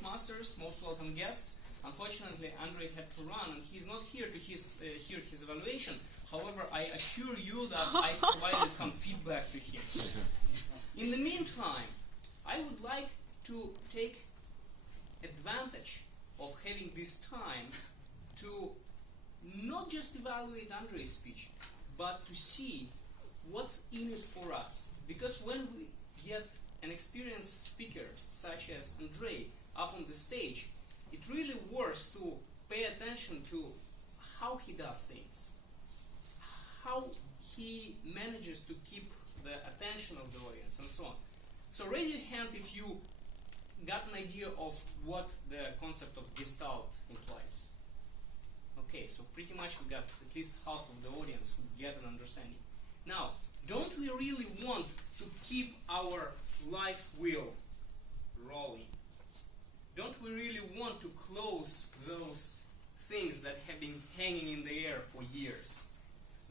Toastmasters, most welcome guests. Unfortunately, Andrei had to run, and he's not here to hear his evaluation. However, I assure you that I provided some feedback to him. In the meantime, I would like to take advantage of having this time to not just evaluate Andrei's speech, but to see what's in it for us. Because when we get an experienced speaker such as Andrei up on the stage, it really works to pay attention to how he does things, how he manages to keep the attention of the audience, and so on. So raise your hand if you got an idea of what the concept of Gestalt implies. Okay, so pretty much we got at least half of the audience who get an understanding. Now, don't we really want to keep our life wheel rolling? Don't we really want to close those things that have been hanging in the air for years?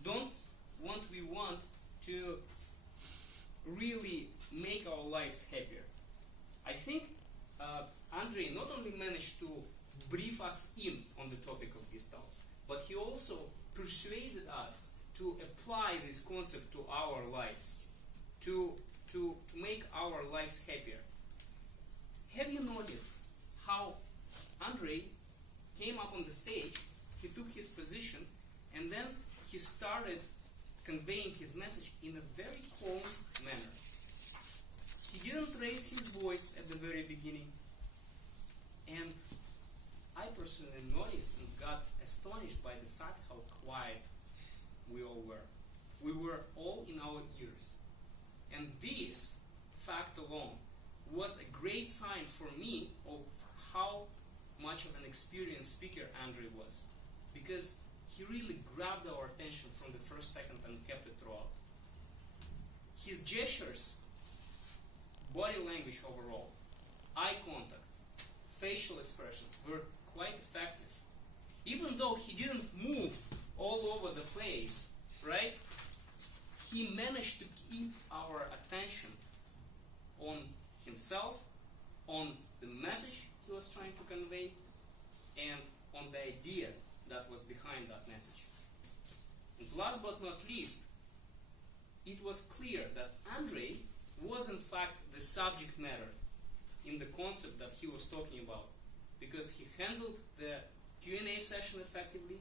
Don't we want to really make our lives happier? I think Andrei not only managed to brief us in on the topic of Gestalt, but he also persuaded us to apply this concept to our lives, to make our lives happier. Have you noticed how Andrei came up on the stage, he took his position, and then he started conveying his message in a very calm manner. He didn't raise his voice at the very beginning, and I personally noticed and got astonished by the fact how quiet we all were. We were all in our ears. And this fact alone was a great sign for me of how much of an experienced speaker Andrei was. Because he really grabbed our attention from the first second and kept it throughout. His gestures, body language overall, eye contact, facial expressions were quite effective. Even though he didn't move all over the place, right? He managed to keep our attention on himself, on the message he was trying to convey, and on the idea that was behind that message. And last but not least, it was clear that Andrei was in fact the subject matter in the concept that he was talking about, because he handled the Q&A session effectively.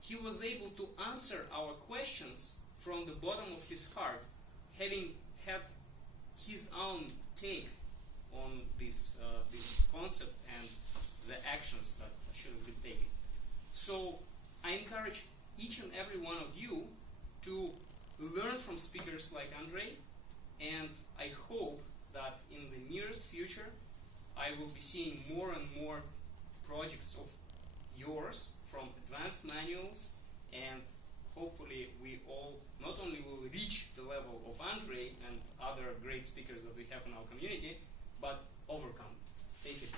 He was able to answer our questions from the bottom of his heart, having had his own take on this concept and the actions that should have been taken. So I encourage each and every one of you to learn from speakers like Andrei, and I hope that in the nearest future I will be seeing more and more projects of yours from advanced manuals, and hopefully we all not only will reach the level of Andrei and other great speakers that we have in our community, but overcome. Thank you.